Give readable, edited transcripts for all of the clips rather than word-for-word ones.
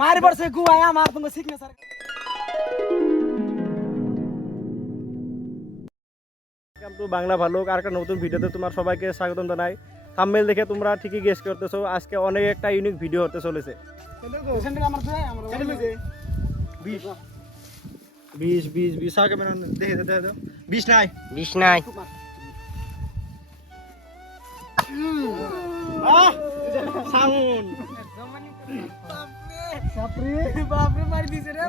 মারি পড়ছে গুয়ায় আমার তোমার সিগনেচার। ওয়েলকাম টু বাংলা ভালুক আর একটা নতুন ভিডিওতে তোমার সবাইকে স্বাগতম জানাই। থাম্বনেল দেখে তোমরা ঠিকই গেস করতেছো, আজকে অনেক একটা ইউনিক ভিডিও হতে চলেছে। 20 আগে দেখে দে 20 নাই 20 নাই। সাউন্ড বাপরে মারি দিছে রে।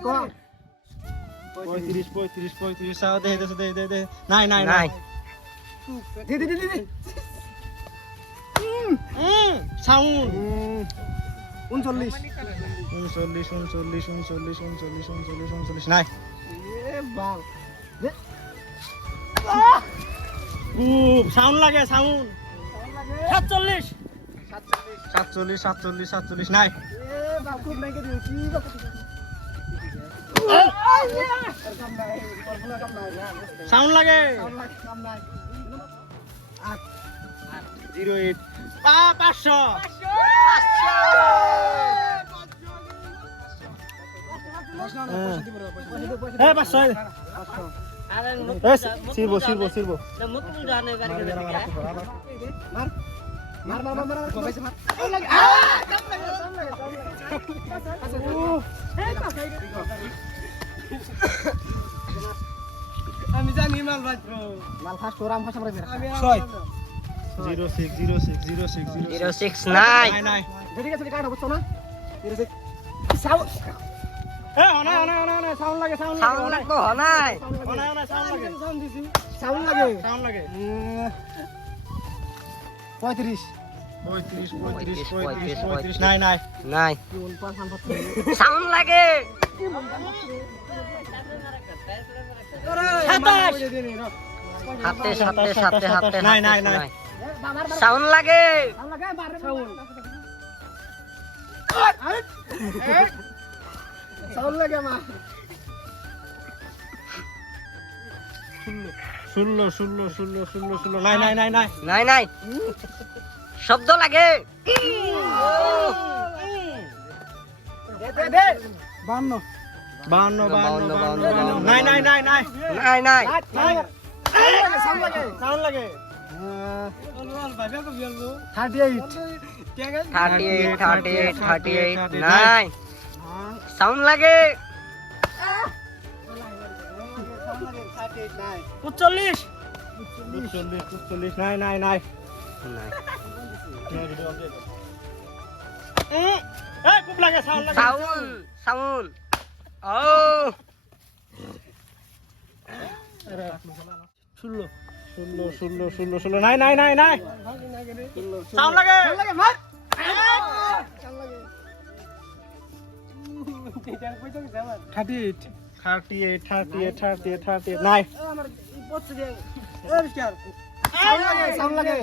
35 সাও দে নাই নাই নাই সাউন্ড 39 নাই। বাল সাউন্ড লাগে সাউন্ড 47 47 নাই। বাল খুব নাই দিও কি সাউন্ড লাগে 08 500 হ্যাঁ 500 সিরবো মুকুল জানে গাড়ি মার আমি জানি মাল ভাজবো মাল ফাস্ট ওরাম ফাস্ট আমরা আমি 06 নাই। নাই ঠিক আছে কাট হচ্ছে না 06 সাউন্ড অনা সাউন্ড লাগে সাউন্ড লাগবো নাই। সাউন্ড লাগে 35 নাই নাই সাউন্ড লাগে 27 নাই সাউন্ড লাগে সাউন্ড লাগে মা 16 নাই নাই শব্দ লাগে দে 52 নাই সাউন্ড লাগে 38 নাই সাউন্ড লাগে 45 নাই খুব লাগে সাউন্ড লাগে সাউন্ড ও 16 নাই সাউন্ড লাগে মার 38 নাই সাউন্ড লাগে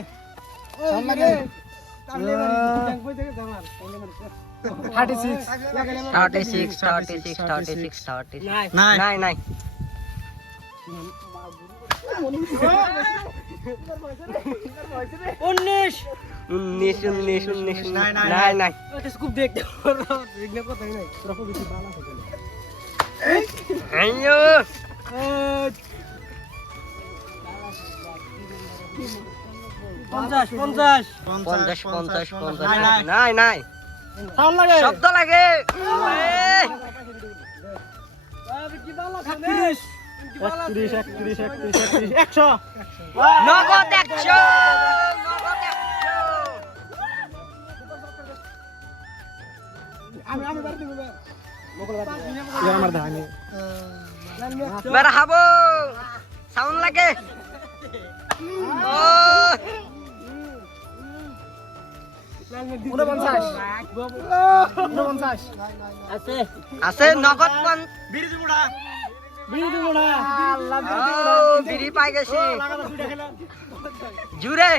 36 নাই 19 নাই খুব দেখতে কথা নাই তোরা খুব বেশি ভালো আইয়ো 50 নাই সাউন্ড লাগে শব্দ লাগে কি ভালো খানে 31 100 নগদ 100 আমি বাড়ি দিব আমার ধানি মারহাবো সাউন্ড লাগে ও 49 আছে নগদ বিড়ি দিমুড়া বিড়ি পাই গেছি জুড়ে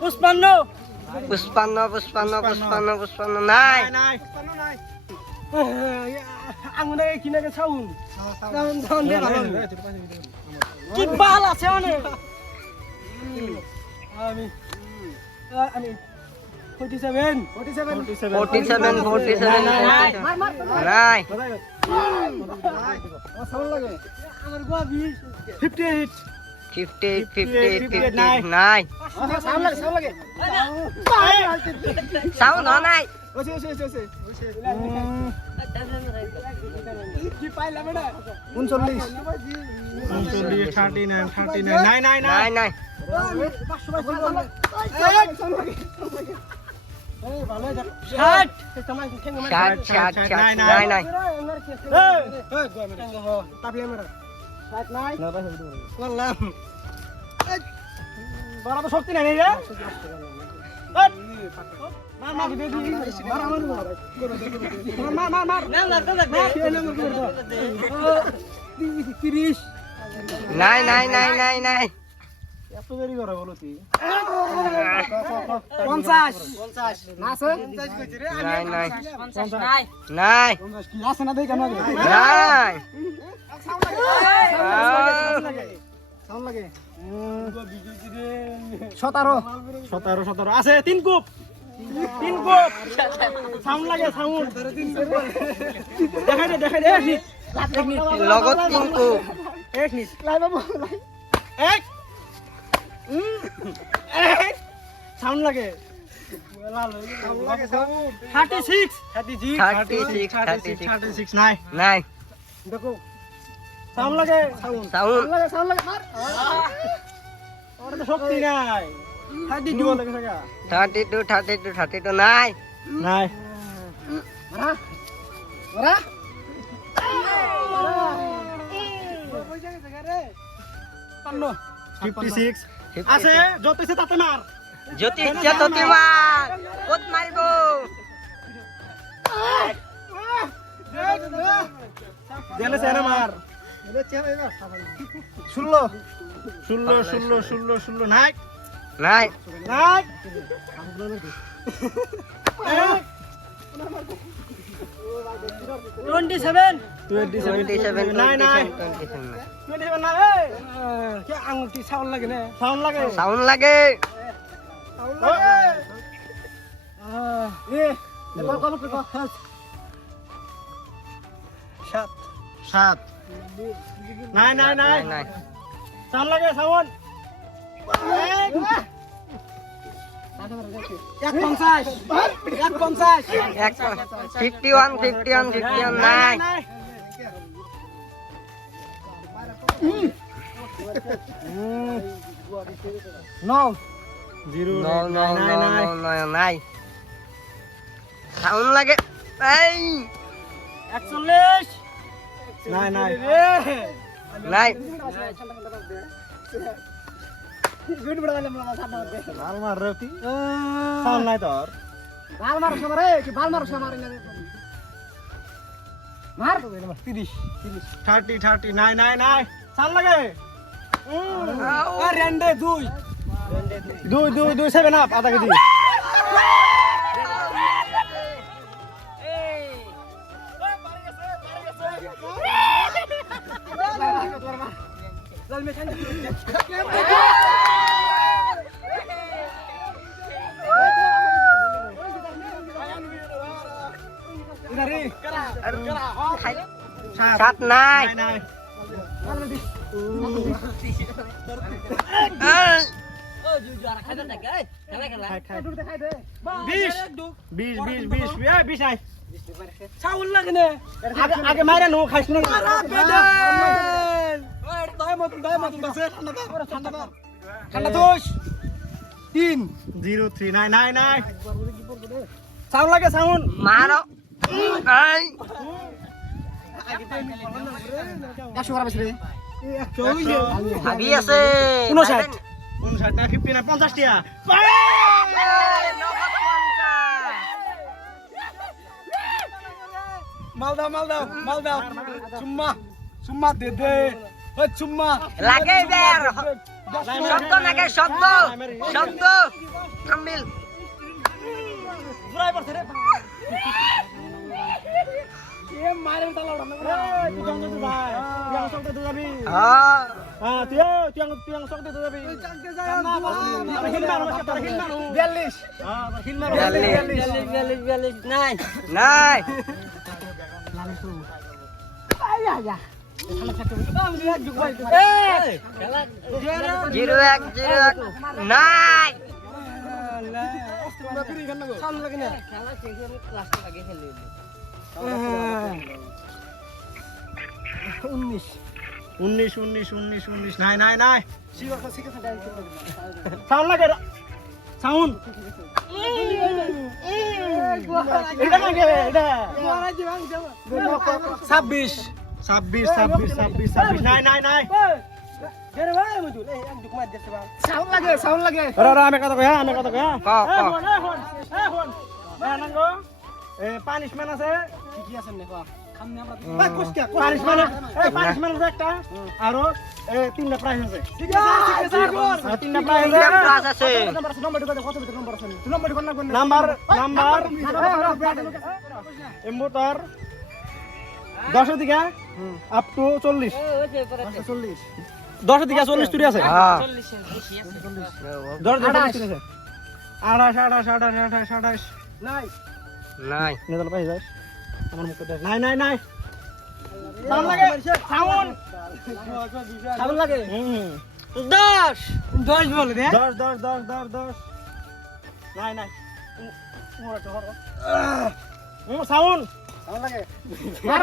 পুষ্পান্ন নাই আঙুনে কিনাকে ছাউন ছাউন দে ভালো কি বাল আছে অনেক আমি 47 নাই ছাউন লাগে আমার গোয়া 58 58 নাই ছাউন লাগে সাউন্ড নাই ওছে কি পাইলাম এটা 39 39 39 নাই নাই নাই নাই নাই নাই নাই বরাবর শক্তি নাই রে নাই নাই নাই নাই নাই এত দেরি করে বলো তুই 50 নাই নাই নাই কি আছে না দেই কেন নাই সাউন্ড লাগে 17 আছে 3 কূপ সাউন্ড লাগে সাউন্ড দেখাই দে লগত কিন্তু এক মিনিট এক সাউন্ড লাগে 36 নাই নাই দেখো সাউন্ড লাগে সাউন্ড মার ওর তো শক্তি নাই 32 লাগে থাকা 32 নাই নাই ওরা 56 আছে যত ইচ্ছে তাতে মার যদি ইচ্ছা ততি মার কত মারিব দেলে সেনা মার 16 নাই নাই নাই 27 নাই নাই 27 নাই এই কি আঙুলটি সাউন্ড লাগে না সাউন্ড লাগে সাউন্ড লাগে সাত নাই নাই নাই নাই সাউন্ড লাগে সাউন্ড 51 নাই জিরো নাই সাউন্ড লাগে এই 41 নাই নাই নাই লাল মার রেতি সাউন্ড নাই তোর বাল মারো সামারে কি বাল মারো সামারে মার 30 নাই নাই নাই সাউন্ড লাগে রেন্ডে দুই 7 আপ আধা কেজি সাত নাই নাই বিশ আই চাউল লাগে না আগে মাইরা নো খাইছ না ঠান্ডা দোষ 03 নাই নাই নাই সাউন্ড লাগে সাউন্ড মারো এই ভাবি আছে 59 না 50 না 50 টিয়া মাল দাও চুম্মা দে চুম্মা লাগে বের শব্দ নাকি শব্দ তামিল ঘুরাই পড়ছে রে তুই অঙ্ক দিতে ভাই তুই অঙ্ক দিতে যাবি হ্যাঁ হ্যাঁ তুই অঙ্ক দিতে যাবি নাই জিরো এক নাই উনিশ নাই নাই নাই সাউন্ড লাগে সাউন্ড এটা লাগে এটা 26 নাই নাই নাই সাউন্ড লাগে আমি কথা কই আমি কথা কই পানিশমেন্ট আছে কি আছে নে পানিশমেন্ট আছে একটা আর তিনটা প্রাইজ আছে তিনটা প্রাইজ প্লাস আছে নাম্বার এম্বুটার 10 দিকে আপ টু 40 10 দিকে 40 তুই আছে হ্যাঁ 10 দিকে 40 তুই আছে 28 নাই নাই নেদাল পাই যাস আমার মুখে দেখ নাই নাই নাই সাউন্ড লাগে সাউন্ড লাগে 10 বলে দে 10 নাই নাই সাউন্ড লাগে মার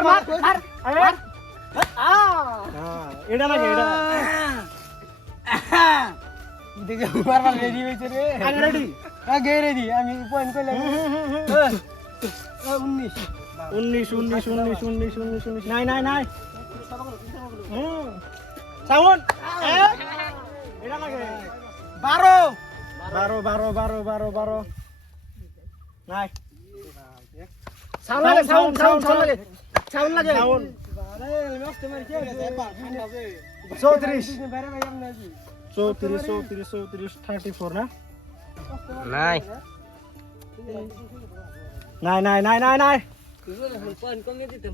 এটা লাগে এটা দেখে মারবার রেডি হইছে রে আগে রেডি আগে রেডি আমি পয়েন্ট কইলাম 19 নাই নাই নাই সাউন্ড এটা লাগে 12 নাই সাউন্ড লাগে সাউন্ড লাগে সাউন্ড লাগে সাউন্ড আরে মস্ত মারছে 34 বাইরে ভাই আমনে আছি 34 না নাই নাই পয়েন্ট কমিয়ে দিতে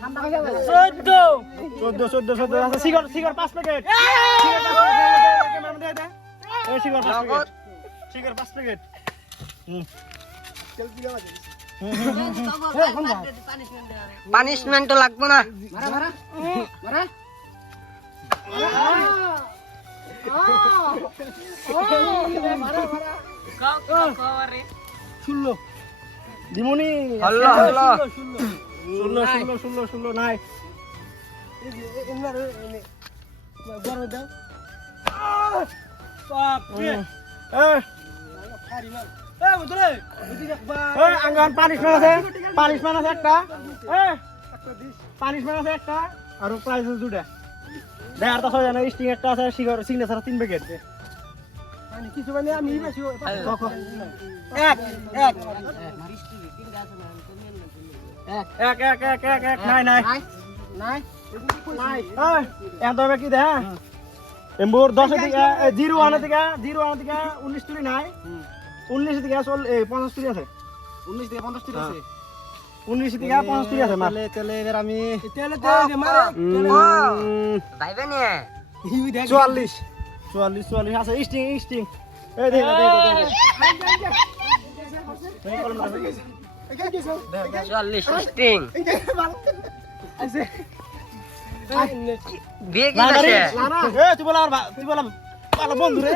ঠান্ডা হয়ে যাবে 14 আছে cigar 5 packet cigar 5 packet cigar 5 packet punishment তো লাগবে না মারা শুনলো দিমুনি হল্লো 16 নাই বড় দাও আঙ্গান পানিশমেন্ট আছে একটা পানিশমেন্ট আছে একটা আর প্রাইজ আছে দুটা দেয়ার তো জানা স্টিং একটা আছে সিগনেচার 3 প্যাকেট কিছু মানে আমি বেশি এক নাই নাই নাই নাই এত কি দে এম্বুর 10 দিকে 01 দিকে 19 তুলি নাই 19 দিকে 50 তুলি আছে 19 থেকে 50 টির আছে 19 দিকে 50 তুলি আছে মার চলে এবার আমি তেলে মারে ভাইবে নিয়ে 44 আছে স্টিং এই দে স্টিং বিয়ে কি আছে তুই বলা ভালো বন্ধু রে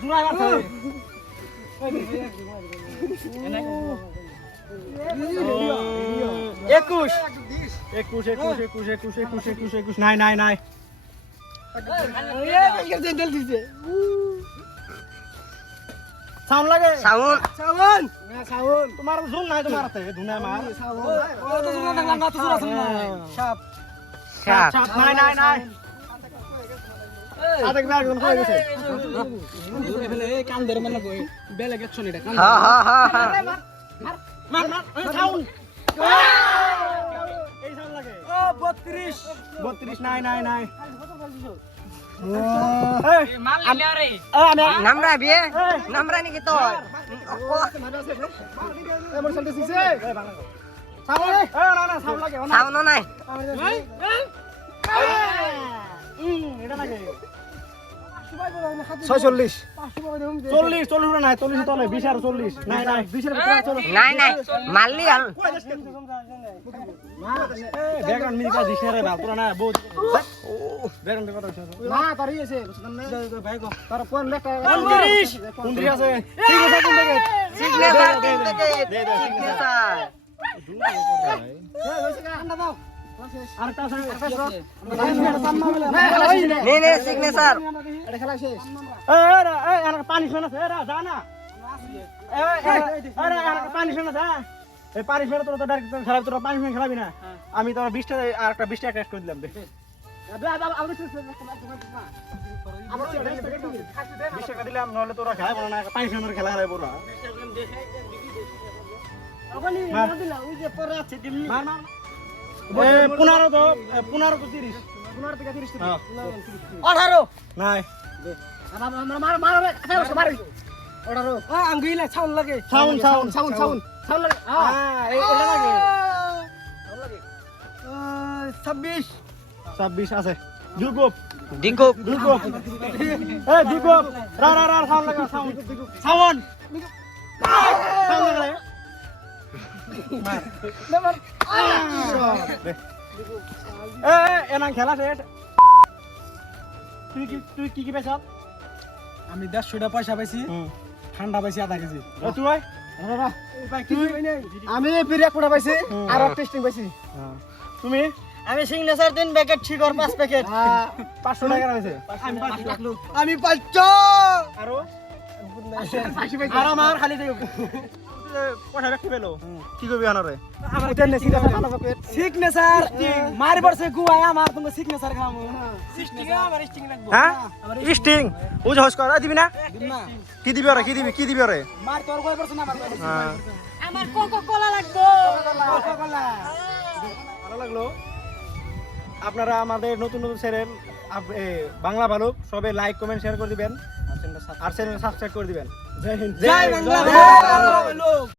দুনাই মারছে 21 নাই সাউন্ড লাগে সাউন্ড তোমার জোন নাই তোমার হাতে দুনাই মার সাপ সাত নাই আরেক বার কোন হয়ে গেছে ধরে ফেলে এই কান ধরে মানে বেলে গেছ নি এটা কান হ্যাঁ মার সাউন্ড এই সাউন্ড লাগে 32 নাই নামরা বিয়ে নামরা নাকি তো সাউন্ড নাই চল্লিশ নাই 40 তলে 20 আর 40 নাই নাই 20 নাই নাই মারলি আর ব্যাকগ্রাউন্ড মিউজিক দিছ রে বাপ পুরা না বহুত ব্যাকগ্রাউন্ড কথা না তারই আছে ভাই গো তার কোন লেখা 29 আছে সিগনেচার আরেকটা আছে নে সিগনেচার এটা খেলা শেষ এই আর পানিশমেন্ট আছে এরা যা না আরে আর পানিশমেন্ট আছে এই পানিশমেন্ট তোরা তো ডাইরেক্ট খেলা তোরা পানিশমেন্ট খেলাবি না আমি তোরা 20টা আর একটা 20টা ক্যাশ করে দিলাম বেশ 20 টাকা দিলাম নাহলে তোরা খাইব না পানিশমেন্টের খেলা খেলাইব না মার মার 15 তো 15 তো 30 15 থেকে 30 18 নাই আঙ্গুইলা সাউন্ড লাগে সাউন্ড লাগে এই ওটা লাগে 26 26 আছে দুগোপ দিকুপ এই দুগোপ রা সাউন্ড লাগা সাউন্ড লাগা এনাং খেলা শেষ তুই কি পেছ আমি 150 পয়সা পাইছি ঠান্ডা পাইছি আধা কেজি তুই আমি বিরিয়াক পুরা পাইছি আর টেস্টিং পাইছি তুমি আমি সিগনেচার 3 প্যাকেট শিকর 5 প্যাকেট 500 টাকা হয়েছে আমি 500 আর আমার খালি পয়সা ব্যক্তি পেলো কি করবি আনারে সিগনেচার মারি পড়ছে গুয়ায় আমার তুমি সিগনেচার খামু সিস্টিং আমার স্টিং লাগবো হ্যাঁ স্টিং উজ হস কর দিবি না না কি দিবি ওরে কি দিবি ওরে মার তোর কই পড়ছ না হ্যাঁ আমার কোকো কোলা লাগবো কোলা ভালো লাগলো আপনারা আমাদের নতুন চ্যানেল বাংলা ভালুক সবে লাইক কমেন্ট শেয়ার করে দিবেন আর চ্যানেল সাবস্ক্রাইব করে দিবেন জয় হিন্দ জয় বাংলা ভালুক